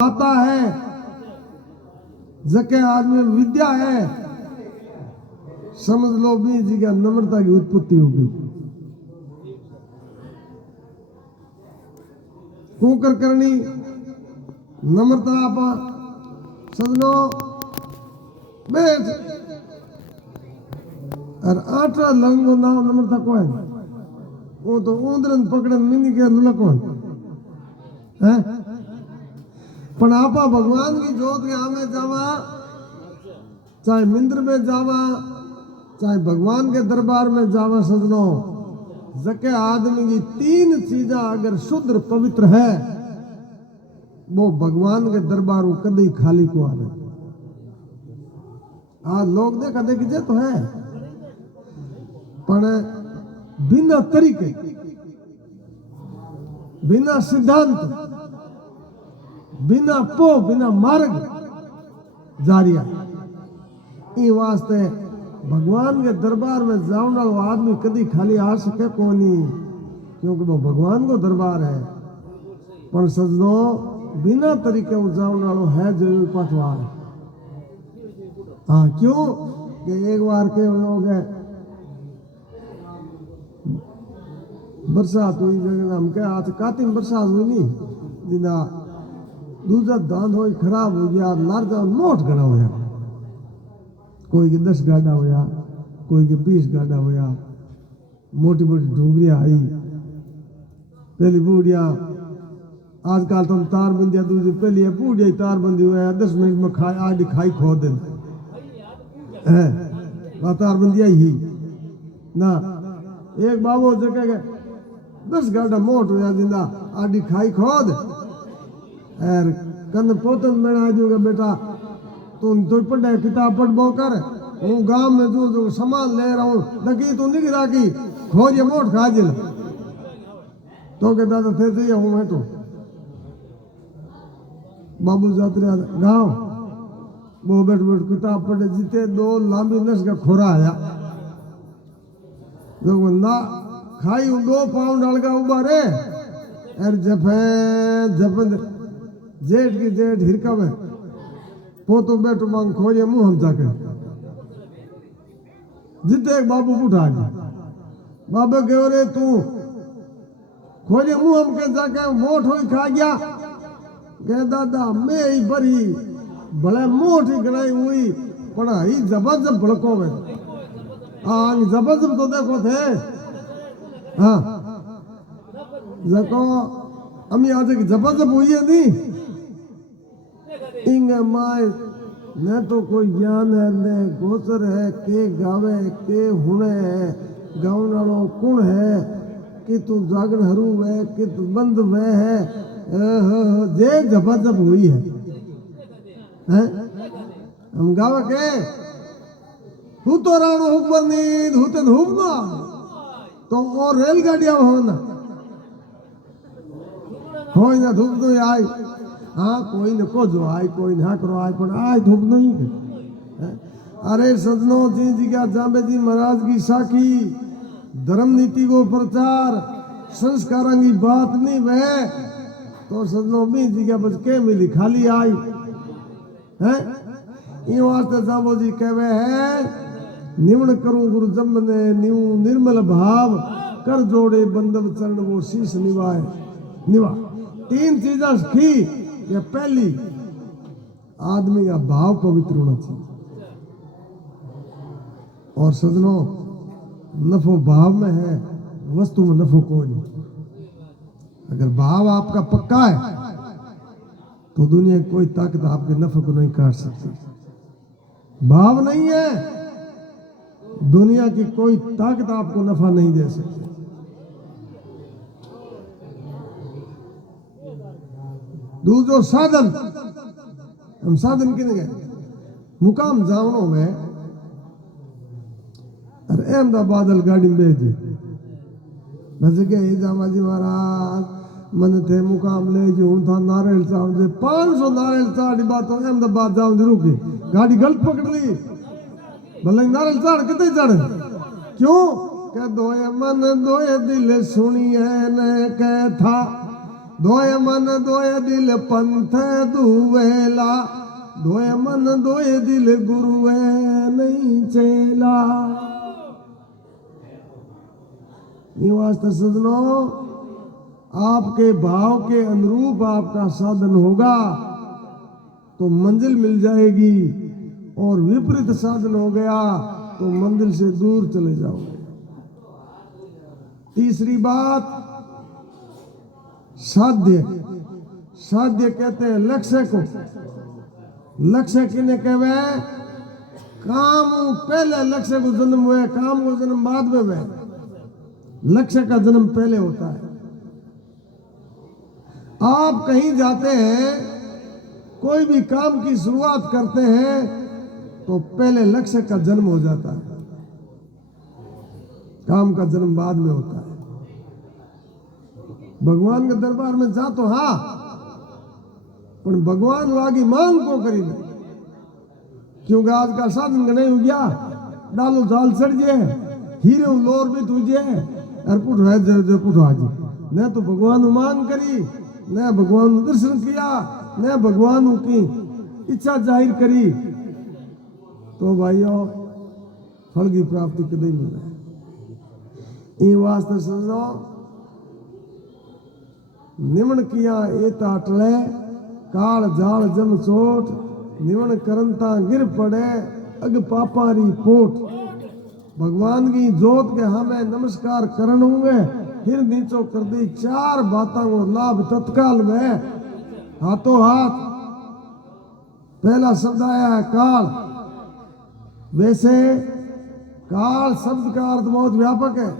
आता है जके आदमी विद्या है, समझ लो भी जी का नम्रता की उत्पत्ति होगी। कुकर करनी नम्रता आप सजनो बैठ और आटा लंगो नाम नम्रता को है वो तो उंदरन पकड़न मिनी के लुला कौन है। पण आपा भगवान की जोत के आमे जावा, चाहे मंदिर में जावा, चाहे भगवान के दरबार में जावा सजनो, जके आदमी की तीन चीजें अगर शुद्ध पवित्र है वो भगवान के दरबार को कभी खाली को आवे। आज लोग देखा देखिए तो है पण बिना तरीके बिना सिद्धांत बिना बिना मार्ग जारिया ई वास्ते भगवान के दरबार में जाने वाला आदमी कभी खाली आ सके को नहीं, क्योंकि वो भगवान को दरबार है। पर सजनो बिना तरीके वो जाने वाला है जरूर पटवा। हाँ क्यों कि एक बार के लोग है बरसात हुई जगह हम क्या आज कातिन बरसात हुई नहीं जिना दूसरा दांत हो खराब हो गया लार जा मोट गड़ा होया, कोई के 10 गाड़ा होया, कोई के 20 गाड़ा होया, मोटी मोटी डोगरिया आई पहली बूढ़िया आजकल तुम तार बंदिया दूसरी पहली है बूढ़िया तार बंदी हुआ 10 मिनट में खाए आड़ी खाई खो दे है तार बंदिया ही ना। एक बाबू जगह 10 गाड़ा मोट होया जिंदा आड़ी खाई खोद और कन पोतन में आ जाओगे बेटा तुम तो पढ़े किताब पढ़ बो कर हूँ गांव में जो सामान ले रहा हूँ लगी तू नहीं गिरा की खोज मोट खा जिल तो के दादा थे चाहिए हूँ मैं तो बाबू जाते गांव वो बैठ बैठ किताब पढ़े जीते 2 लांबी नस का खोरा आया जो ना खाई 2 पाउंड डाल का उबा रे और जब जेठ की जेठ हिरका में पोतो बैठो मांग खोजे मुंह हम जाके जिते एक बाबू उठा गया बाबा कहो रे तू खोजे मुंह हम के जाके मोट हो खा गया कह दादा मैं ही बरी भले मोट ही गणाई हुई पढ़ाई जबरदस्त भड़को में हाँ जबरदस्त तो देखो थे हाँ जको अमी आज जबरदस्त हुई है नहीं इंगे माय न तो कोई ज्ञान है न गोचर है के गावे के हुणे है गाँव नालो कुण है कि तू जागन हरू है कि तू बंद वे है जे जबरदस्त हुई है हम गावे के हूँ तो राणो हुक्मर नींद हुते हुक्मा तो और रेलगाड़ियां होना हो ना धूप तो आई हाँ कोई न को जो आई कोई ना करो आई पर आई धूप नहीं है। अरे सजनो जी जी का जांबे जी महाराज की साखी धर्म नीति को प्रचार संस्कारों की बात नहीं वह तो सजनो भी जी का बच के मिली खाली आई है ये वास्ते जाबो जी कहवे है निवण करूं गुरु जम ने न्यू निर्मल भाव कर जोड़े बंदव चरण वो शीश निवाए निवा। 3 चीजें की ये पहली आदमी का भाव पवित्र होना चाहिए और सजनो नफो भाव में है वस्तु में नफो कोई नहीं। अगर भाव आपका पक्का है तो दुनिया की कोई ताकत आपके नफे को नहीं काट सकती। भाव नहीं है दुनिया की कोई ताकत आपको नफा नहीं दे सकती। दूसरो साधन हम साधन किन गए मुकाम जावनो में अरे अहमदाबाद गाड़ी में भेजे बस गए जामाजी महाराज मन थे मुकाम ले जो था नारियल चावल से 500 नारियल चावल बात अहमदाबाद जाऊं रुकी गाड़ी गलत पकड़ ली भले नारियल चावल कितने चढ़े क्यों कह दोए मन दोए दिल सुनिए न कह था दोय मन दोय दिल पंथ दुवेला, दोय मन दोय दिल गुरुए नहीं चेला। ये वास्ते सजनों, आपके भाव के अनुरूप आपका साधन होगा तो मंजिल मिल जाएगी, और विपरीत साधन हो गया तो मंजिल से दूर चले जाओगे। तीसरी बात, साध्य। साध्य कहते हैं लक्ष्य को। लक्ष्य किन्हें कहवे? काम पहले लक्ष्य को जन्म हुए, काम को जन्म बाद में हुए। लक्ष्य का जन्म पहले होता है। आप कहीं जाते हैं, कोई भी काम की शुरुआत करते हैं तो पहले लक्ष्य का जन्म हो जाता है, काम का जन्म बाद में होता है। भगवान के दरबार में जा तो हाँ, पर भगवान वागी मांग को करी नहीं, क्योंकि आज का साधन नहीं हो गया। डालो जाल चढ़ जाए, हीरे लोर भी तुझे और पुट है जो पुट आज न तो भगवान मांग करी, न भगवान दर्शन किया, न भगवान की इच्छा जाहिर करी, तो भाइयों फल की प्राप्ति कभी नहीं है। इन वास्ते समझो, निमन किया ए ताटले, काल जाल जम चोट, निमन करंता गिर पड़े, अग पापारी पोट। भगवान की जोत के हमें नमस्कार करन होंगे, फिर नीचो कर दी चार बातों को लाभ तत्काल में, हाथों हाथ। पहला शब्द आया है काल। वैसे काल शब्द का अर्थ बहुत व्यापक है।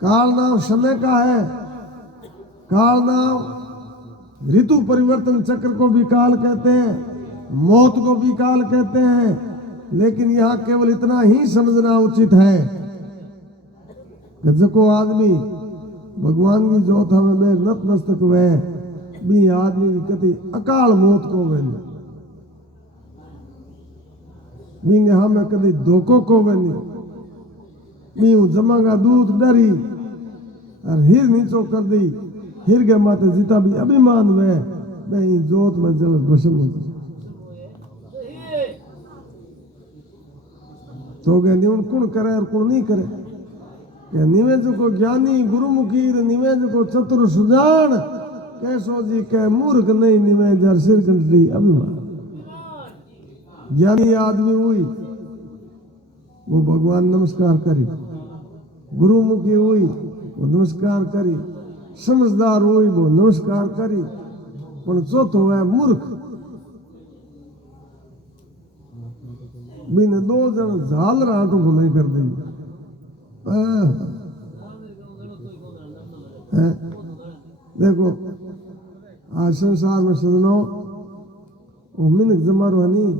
काल नाम समय का है, काल नाम ऋतु परिवर्तन चक्र को भी काल कहते हैं, मौत को भी काल कहते हैं। लेकिन यहाँ केवल इतना ही समझना उचित है कि जको आदमी भगवान की जोत हमें में नतमस्तक हुए, भी आदमी की कति अकाल मौत को वेनी, मींगे हमें कभी धोखो को वेनी, मी जमागा दूध डरी और हिर नीचो कर दी, हिर के माते जिता भी अभिमान वे, मैं जोत में जल भस्म हो जाए। तो गए निवन कौन करे और कौन नहीं करे? क्या निवेज को ज्ञानी गुरुमुखी, निवेज को चतुर सुजान, कैसो जी के मूर्ख नहीं निवेज और सिर कंटली अभिमान। ज्ञानी आदमी हुई वो भगवान नमस्कार करी, गुरुमुखी हुई वो नमस्कार करी, समझदार हुई वो नमस्कार करी, पर चौथो है मूर्ख। बिन दो जन झाल राटो को नहीं कर दी। देखो आज संसार में सजनो वो मिनक जमारो नहीं,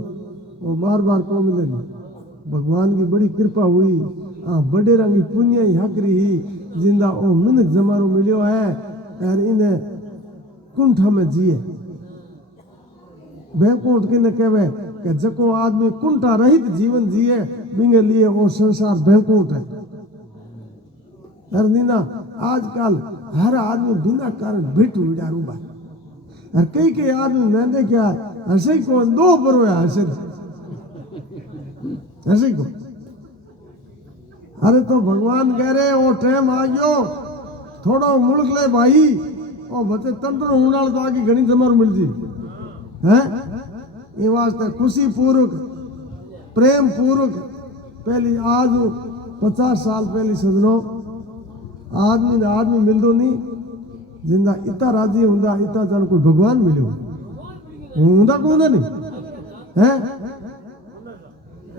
वो बार बार को मिलेगी। भगवान की बड़ी कृपा हुई, बड़े रंगी पुण्य ही हकरी ही जिंदा ओ मिनक जमारो मिलियो है, और इन्हें कुंठा में जिए। बैंकुंठ किन्हें कहवे कि जको आदमी कुंठा रहित जीवन जिए, बिंगे लिए वो संसार बैंकुंठ है। नीना आजकल हर आदमी बिना कारण भेटू विडारू बा, और कई कई आदमी मैंने क्या हंसे को दो बरो है, हंसे को। अरे तो भगवान कह रहे वो टाइम आ गयो, थोड़ा मुल्क ले भाई, और बच्चे तंत्र उड़ाल तो आगे घनी जमर मिल जी है। ये वास्ते खुशी पूर्वक प्रेम पूर्वक पहली आज 50 साल पहली सजनो आदमी ने आदमी मिल दो नहीं, जिंदा इतना राजी हुंदा, इतना जान कोई भगवान मिले हुंदा कौन नहीं है।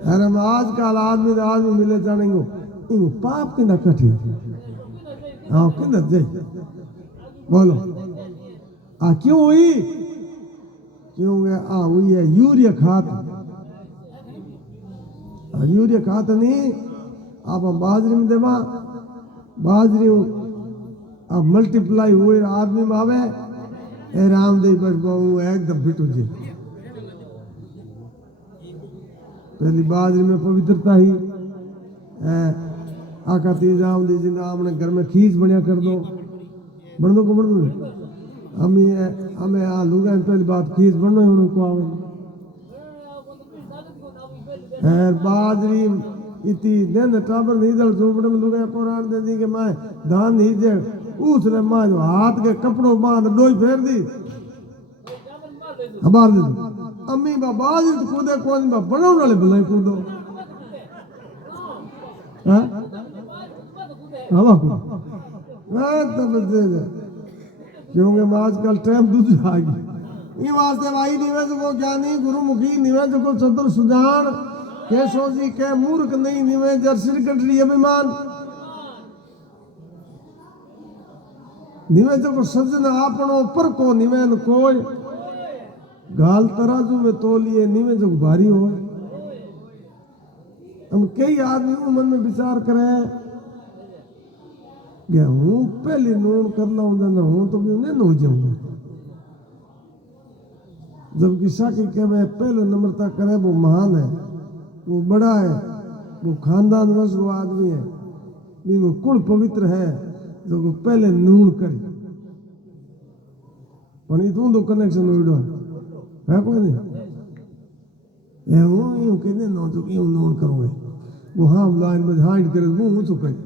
अरे आजकल आदमी ने आदमी मिले जानेंगे इनको पाप के ना कठी। हाँ किधर जाए बोलो क्यों हुई? क्यों हुई है यूरिया खाद। यूरिया खाद नहीं आप बाजरी में देवा, बाजरी अब मल्टीप्लाई हुए आदमी में आवे, ए रामदेव बस एकदम फिट हो जाए। पहली बाजरी में पवित्रता ही आका तीज रामदेव जी ने आपने घर में खींच बढ़िया कर दो, बन दो को बन दो। हमें आ लुगा पहली बात खींच बनना ही उनको आवे बाजरी इतनी दिन टाबर नहीं दल झोपड़े में लुगा पुराण दे दी कि मैं धान नहीं जे उसने मां जो हाथ के कपड़ों बांध डोई फेर दी हमार दे अम्मी बाबाजी तो कूदे कौन बा बनाने वाले भलाई कूदो हाँ हवा को मैं तो बदले क्योंकि मैं आजकल टाइम दूध आ गई ये वास्ते भाई निवेश को ज्ञानी गुरुमुखी निवेश को चतुर सुजान केशव जी के मूर्ख नहीं निवेश श्री कंट्री अभिमान निवेश को सज्जन आपनो पर को निवेन कोई गाल तराजू में तोलिए निवेश को भारी हो हम कई आदमी मन में विचार करें हूं पहले नून कर लाऊं ना हूं तो भी उन्हें हो जाऊंगा जब किसा की कह मैं पहले नम्रता करे वो महान है वो बड़ा है वो खानदान वश वो आदमी है वो कुल पवित्र है जो को पहले नून करे पण तू तो कनेक्शन उड़ो है कोई नहीं ये हूं यूं कहने नो तो यूं नून करूंगा वो हाँ लाइन में हाइड करे मुंह तो करे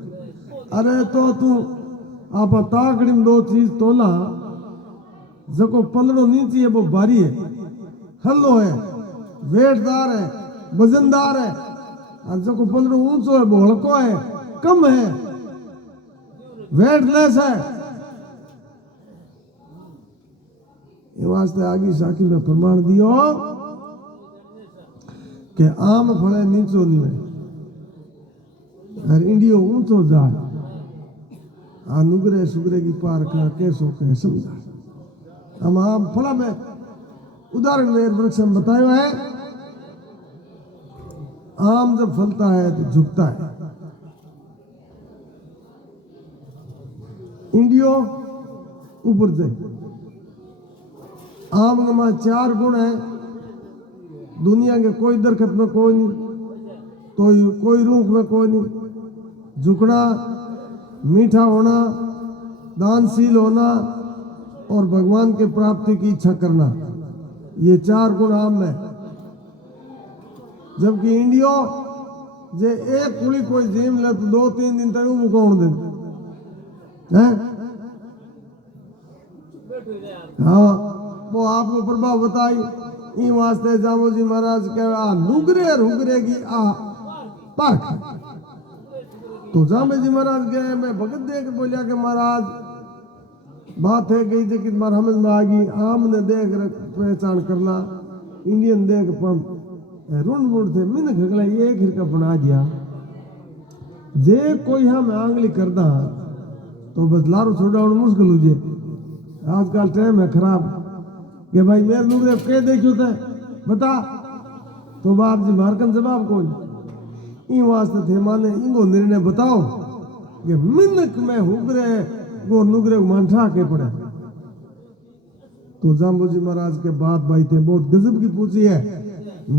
अरे तो तू आप ताकड़ी में दो चीज तोला जको पलड़ो नीचे है वो भारी है हल्लो है वेटदार है वजनदार है और जको पलड़ो ऊंचो है वो हल्को है कम है वेटलेस है ये वास्ते आगे साकी में प्रमाण दियो कि आम फले नीचो नहीं है और इंडियो ऊंचो जाए नुगरे सुगरे की पार का कैसो कह समझा हम आम फला में उदाहरण में वृक्ष में बताया है आम जब फलता है तो झुकता है इंडियो ऊपर से आम में 4 गुण है दुनिया के कोई दरखत में कोई नहीं तो कोई रूख में कोई नहीं झुकना मीठा होना दानशील होना और भगवान के प्राप्ति की इच्छा करना ये 4 गुण आम में जबकि इंडियो जे एक कुली कोई जीम ले तो 2-3 दिन तक वो कौन दे हैं हाँ वो आपको प्रभाव बताई इन वास्ते जामो जी महाराज कह नुगरे रुगरे की परख तो जामे जी महाराज गए मैं भगत देख बोलिया कि महाराज बात है गई थी कि मार समझ में आ गई आम ने देख पहचान करना इंडियन देख रुण रुण थे मिन खगला ये खिरका बना दिया जे कोई हम आंगली करदा तो बदलारो छोड़ाउन मुश्किल हो जे आजकल टाइम है खराब कि भाई मेरे नुगरे कह देखियो थे बता तो बाप जी मारकन जवाब कोई इन वास्ते थे माने इनको निर्णय बताओ कि मिनक में हुगरे गो नुगरे मांठा के पड़े तो जाम्बू जी महाराज के बात भाई थे बहुत गजब की पूछी है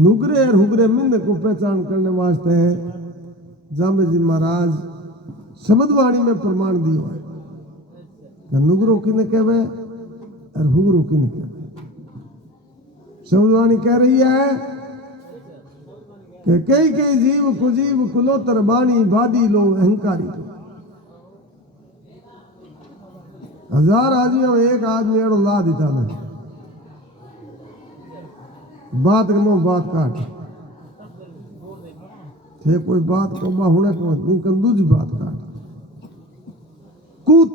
नुगरे और हुगरे मिनक को पहचान करने वास्ते जाम्बू जी महाराज शब्दवाणी में प्रमाण दियो है कि नुगरो किने कहवे और हुगरो किने कहवे शब्दवाणी कह रही है कि कई कई जीव कुजीव कुलोतर बाणी बादी लो अहंकारी लो 1000 आदमियों में एक आदमी एड़ो ला देता ना बात करो बात काट थे कोई बात को होने को निकल दूसरी बात काट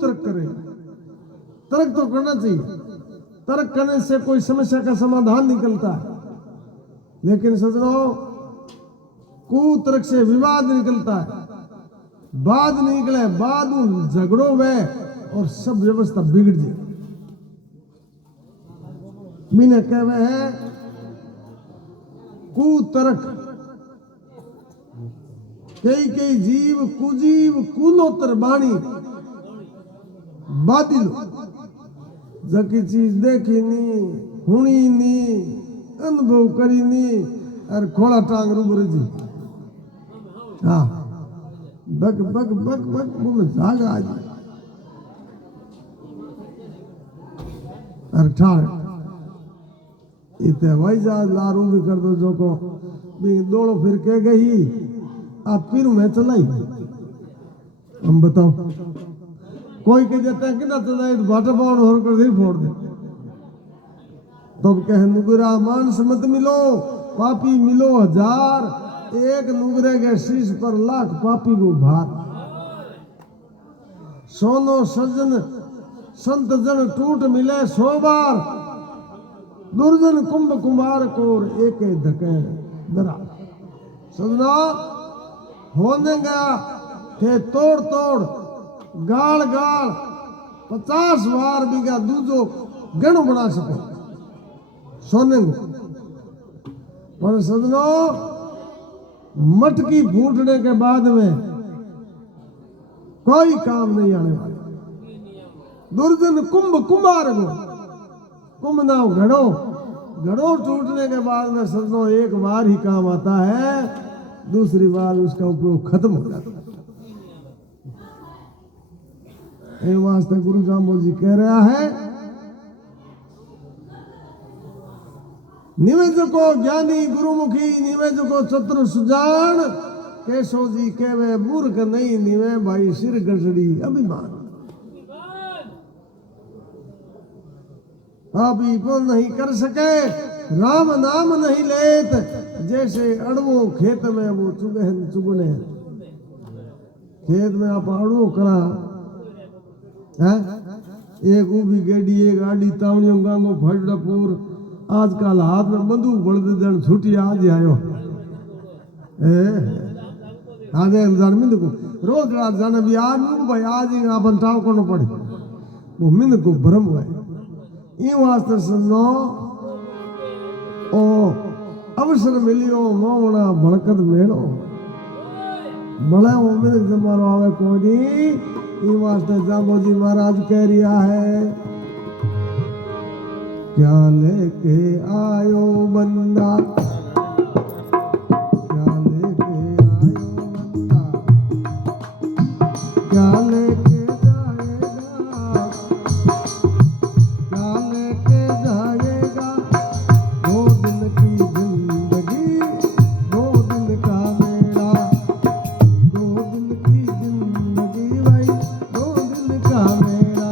तर्क करेगा तर्क तो करना चाहिए तर्क करने से कोई समस्या का समाधान निकलता है लेकिन सजनों कुतर्क से विवाद निकलता है बाद निकले बाद झगड़ो में और सब व्यवस्था बिगड़ जाए मीने कहवे है कुतर्क कई कई जीव कुजीव कुलोतर बाणी बादिलो जकी चीज देखी नी हुणी नी अनुभव करी नी और खोला टांग रूबरू जी हाँ बक बक बक बक मुंह में झाग आ जाए अरे ठाड़ इतने वही जा लारू भी कर दो जो को भी दौड़ो फिर के गई आप फिर मैं चलाई हम बताओ कोई के जाता है कि ना चलाए तो बाटा पाउन और कर दे फोड़ दे तो कह नुगरा मानस मत मिलो पापी मिलो 1000 एक नुगरे के शीश पर लाख पापी को भार सोनो सजन संत जन टूट मिले 100 बार दुर्जन कुंभ कुमार को एक धके दरा सजना होने गया थे तोड़ तोड़ गाल गाल 50 बार बीघा दूजो गणो बना सको सोने को पर सजनो मटकी फूटने के बाद में कोई काम नहीं आने वाला दुर्जन कुंभ कुमार को कुंभ ना घड़ो घड़ो टूटने के बाद में सजनो एक बार ही काम आता है दूसरी बार उसका उपयोग खत्म हो जाता है वास्ते गुरु जाम्बो जी कह रहा है निवेदको ज्ञानी गुरुमुखी निवेदको चतुर सुजान केशव जी केवे मूर्ख नहीं निवे भाई सिर गठड़ी अभिमान अभी पुन नहीं कर सके राम नाम नहीं लेत जैसे अड़वो खेत में वो चुगने खेत में आप अड़वो करा है एक उभी गेडी एक आडी तावणियों गांगो फड़पुर आजकल हाथ में बंदूक बढ़ जन छुट्टी आज आयो आज जान मिंद को रोज रात जाने भी आज भाई आज ही अपन टाव करना पड़े वो मिंद को भ्रम हुआ ये वास्ते सुनो ओ अवसर मिलियो मोवना भड़कत मेलो बड़े वो मिंद जमारो आवे कोई ये वास्ते जाम्बो जी महाराज कह रिया है क्या लेके आयो बंदा क्या लेके आयो बंदा क्या लेके जाएगा क्या लेके जाएगा 2 दिन की जिंदगी 2 दिन का मेरा 2 दिन की जिंदगी भाई 2 दिन का मेरा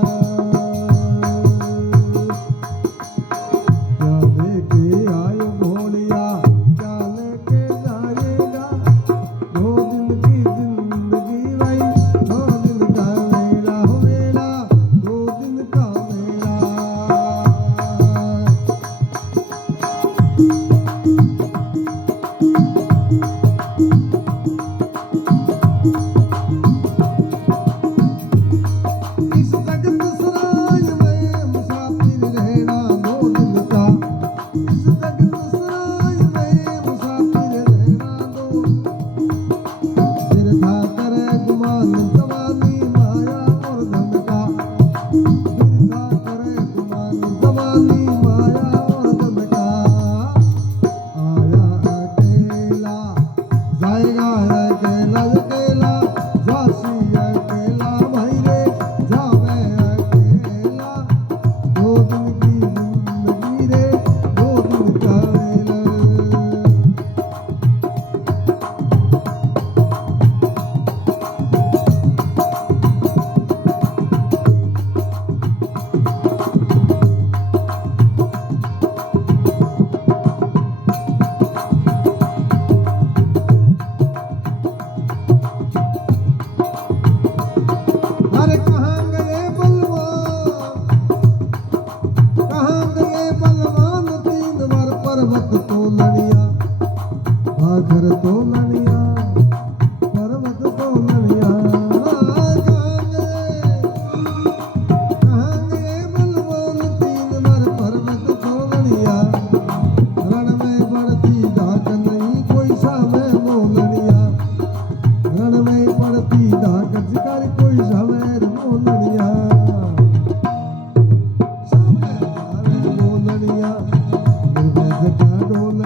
Don't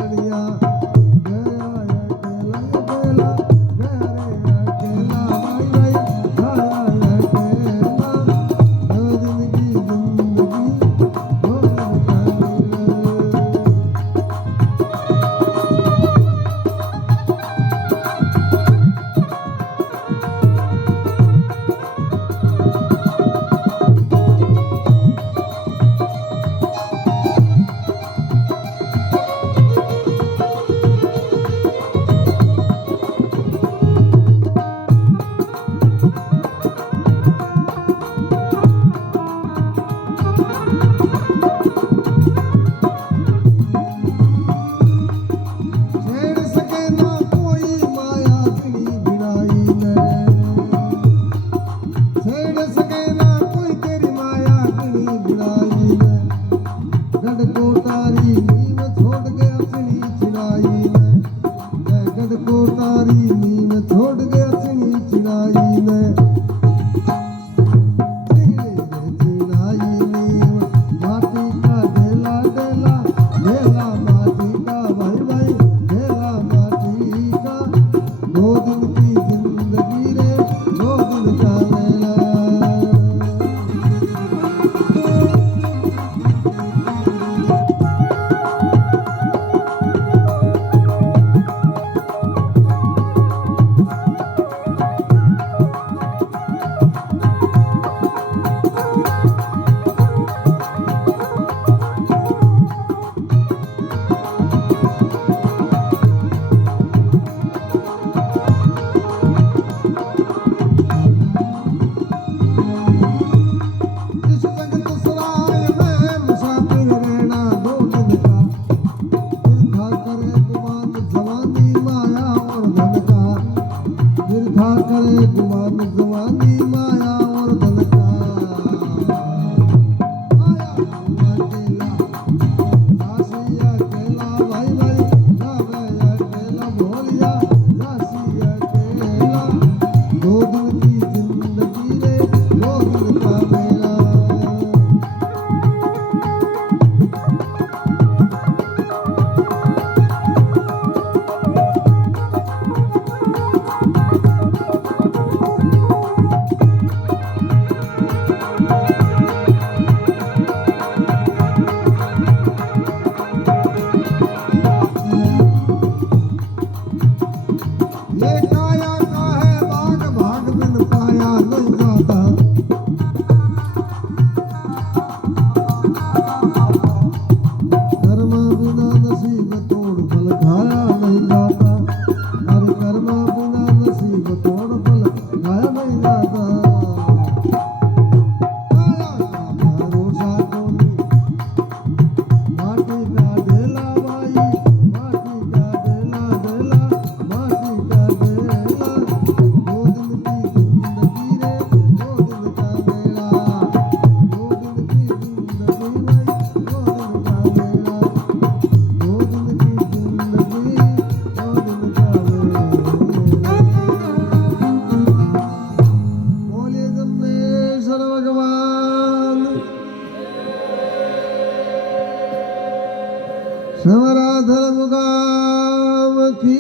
समरा धर्म काम की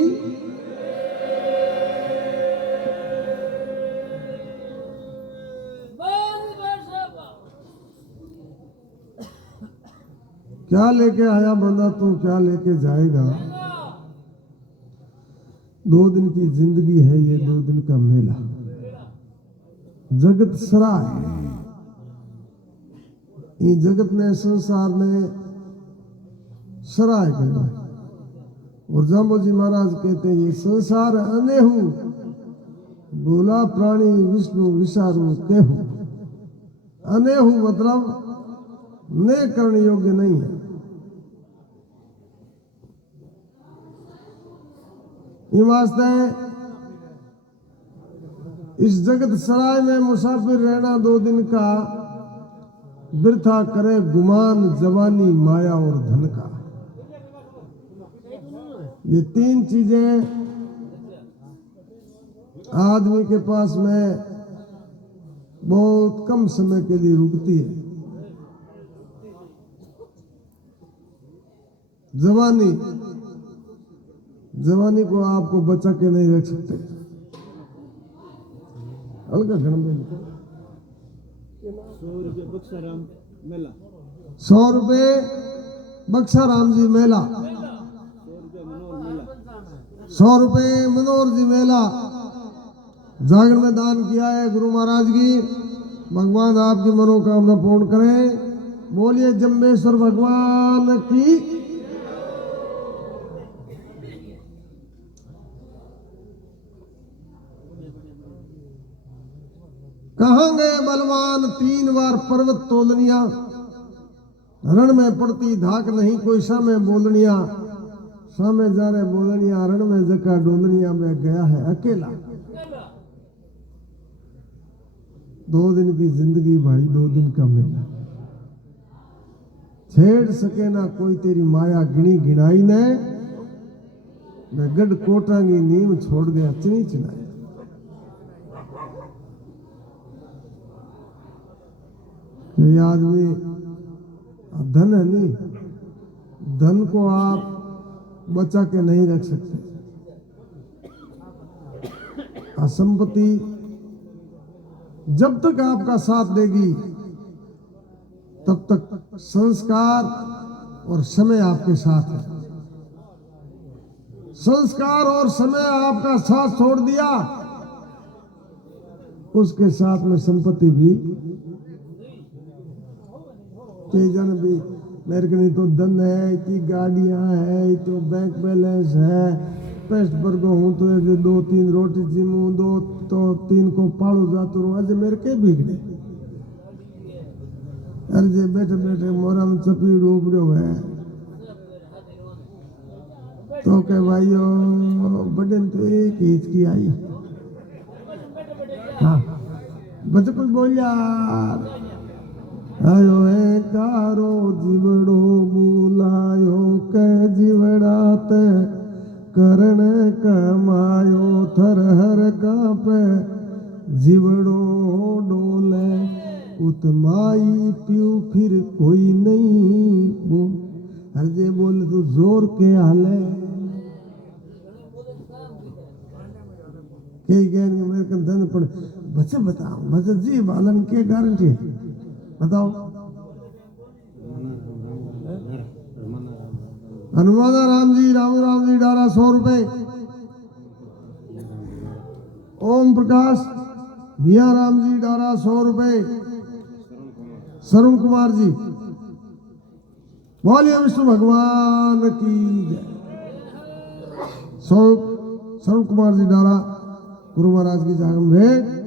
क्या लेके आया बंदा तू क्या लेके जाएगा। 2 दिन की जिंदगी है ये 2 दिन का मेला। जगत सराय ये जगत ने संसार ने सराय करो। और जाम्बोजी महाराज कहते हैं ये संसार अनेहु बोला प्राणी विष्णु विषारु केहू। अनेहु मतलब ने करने योग्य नहीं है। ये वास्ते इस जगत सराय में मुसाफिर रहना 2 दिन का वृथा करे गुमान जवानी माया और धन का। ये 3 चीजें आदमी के पास में बहुत कम समय के लिए रुकती है। जवानी को आपको बचा के नहीं रख सकते। अलग घर में 100 रुपये बक्साराम मेला, 100 रुपये बक्साराम जी मेला, 100 रुपये मनोहर जी मेला जागरण में दान किया है गुरु महाराज की। भगवान आपकी मनोकामना पूर्ण करें। बोलिए जम्बेश्वर भगवान की। कहाँ गए बलवान 3 बार पर्वत तोलनिया। रण में पड़ती धाक नहीं कोई सामे बोलनिया। सामे जा रहे बोलनिया रण में जका डोलनिया में गया है अकेला। 2 दिन की जिंदगी भाई 2 दिन का मेला। छेड़ सके ना कोई तेरी माया गिनी गिनाई ने। मैं गढ़ कोटांगी नीम छोड़ गया चिनी चिनाई। ये आदमी धन है नहीं, धन को आप बचा के नहीं रख सकते। संपत्ति जब तक आपका साथ देगी तब तक संस्कार और समय आपके साथ है। संस्कार और समय आपका साथ छोड़ दिया उसके साथ में संपत्ति भी। कई जन भी मेरे को नहीं तो धन है, इतनी गाड़ियां है, तो बैंक बैलेंस है, पेस्ट वर्ग हूँ तो 2-3 रोटी जिमू 2 तो 3 को पालू जातू रहूं। अज मेरे के बिगड़े अरे जे बैठे बैठे मोरा में चपीड़ उभरो है तो के भाइयों बड़े तो एक हिचकी आई। हाँ बच्चे कुछ बोल यार। आयो है कारो जीवड़ो बुलायो के जीवड़ा ते करण कमायो थर हर कांपे जीवड़ो डोले उतमाई पियो फिर कोई नहीं बोल। हर जे बोले तो जोर के हाले। कई कहेंगे मेरे को धन पड़े बच्चे बताओ बच्चे जी बालन के गारंटी बताओ। हनुमाना राम जी डारा 100 रुपए। ओम प्रकाश मिया राम जी डारा 100 रुपए। सरुण कुमार जी बोलिए विष्णु भगवान की जय। सरुण कुमार जी डारा गुरु महाराज की जागरण में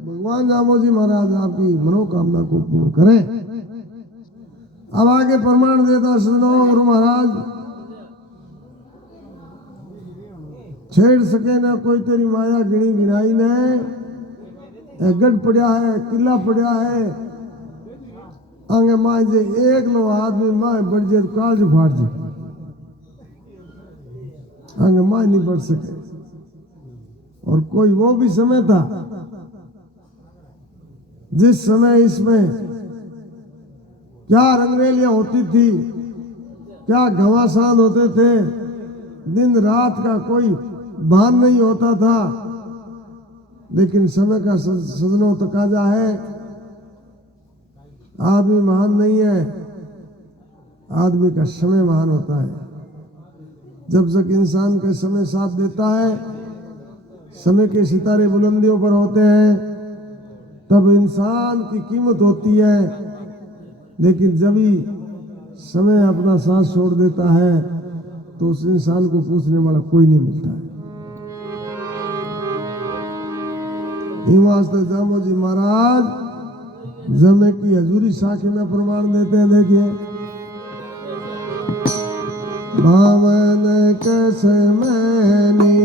भगवान जामोजी महाराज आपकी मनोकामना को पूर्ण करें। अब आगे प्रमाण देता सुनो गुरु महाराज। छेड़ सके ना कोई तेरी माया गिनी गिनाई ने। गढ़ पड़ा है किला पड़ा है आगे माए जे एक लो आदमी माए बढ़ जाए काज फाड़ जाए आगे माए नहीं बढ़ सके। और कोई वो भी समय था जिस समय इसमें क्या रंगरेलियां होती थी क्या घमासान होते थे, दिन रात का कोई भान नहीं होता था। लेकिन समय का सजनों तकाजा है, आदमी महान नहीं है, आदमी का समय महान होता है। जब तक इंसान का समय साथ देता है, समय के सितारे बुलंदियों पर होते हैं, तब इंसान की कीमत होती है। लेकिन जब ही समय अपना साथ छोड़ देता है तो उस इंसान को पूछने वाला कोई नहीं मिलता है। हिमाचल जामो जी महाराज जमे की हजूरी साखी में प्रमाण देते हैं। देखिए, बामन कैसे मैंने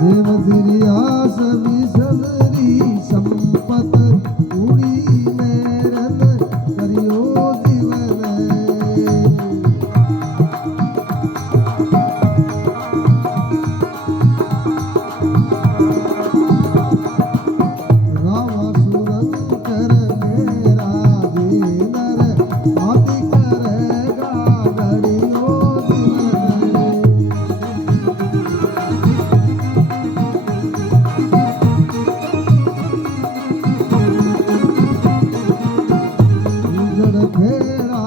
देवगिरी आस विसदरी संपत उड़ी मेरन करियो जीवन रावा सुरन कर मेरा दीनर आदि करेगा घड़ियो जीवन उजड़ घेरा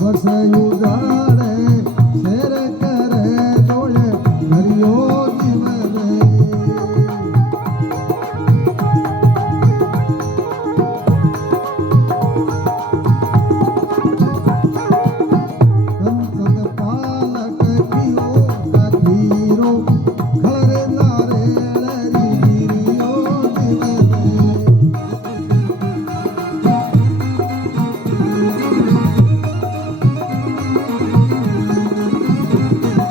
बस उजाड़े शेर करे डोले हरियो जीवन कंचन पालक कियो कथीरो घरे नारेल गिरियो जीवन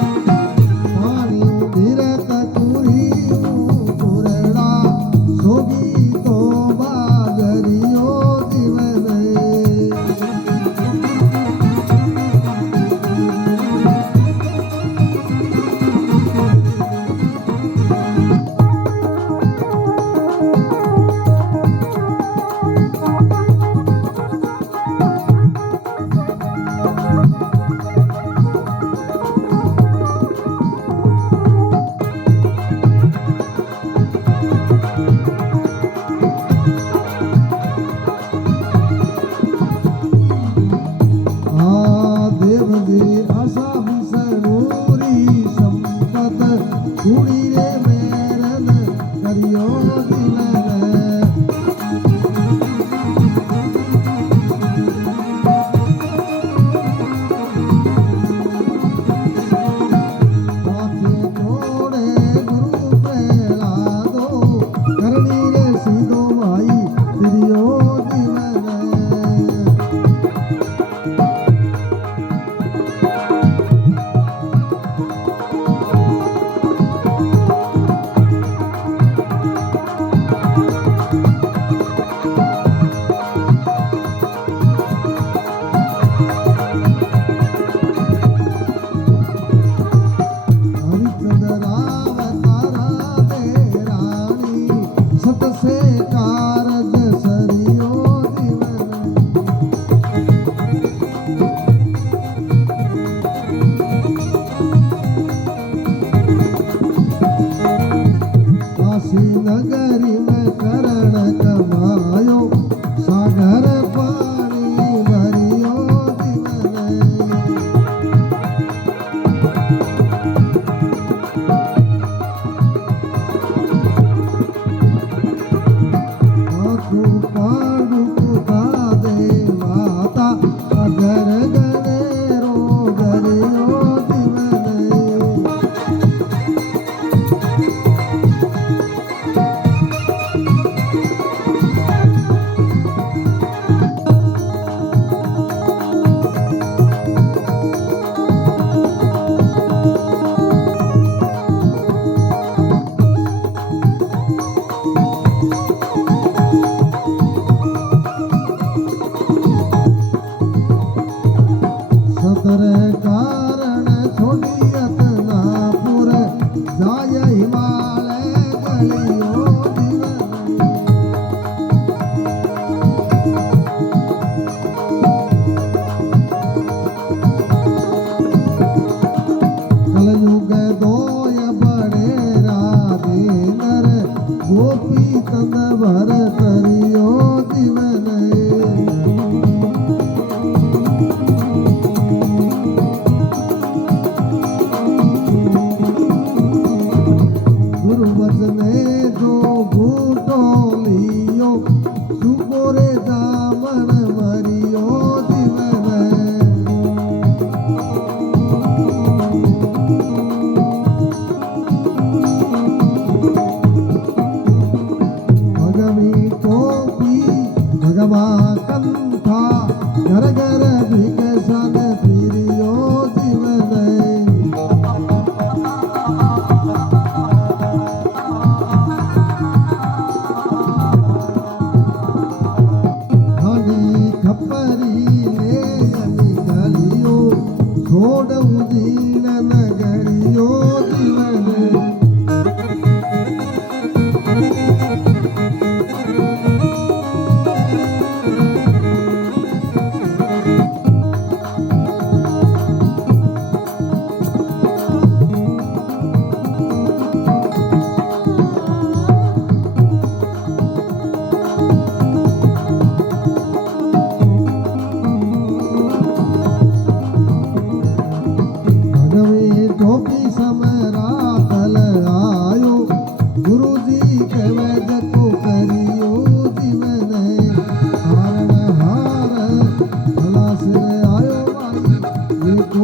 पानी धीरत कुरी कुरड़ा सोगी तो बाजरियो जीवन देवगिरी आशा विसरूरी संपत कुड़ी रे मेरन करियो जीवन पाछे छोड़े गुरु प्रहलादो करणी रे सीधो भाई तिरियो जीवन सत से कारज सरियो जीवन काशी नगरी में करण कमायो सागर पानी भरियो जीवन आँखों पांडु पुता दे माता अगर गनेरो गरियो जीवन सतर कारण छोड़ियत नापुर जाय हिमालय गलियो जीवन कलयुग दोय बड़े राधेंद्र गोपी तन भर करियो जीवन गुरु वचने जो घूटो लियो सुगोरे जामन मरियो जीवन भगवी टोपी भगवा कंथा घर घर विकसन फिरियो जीवन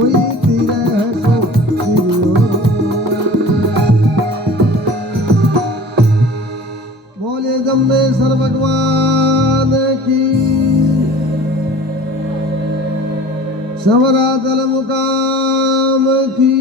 हुई तीरे है सो सीरियो। बोले जम्बेश्वर भगवान की, सवरा दल मुकाम की।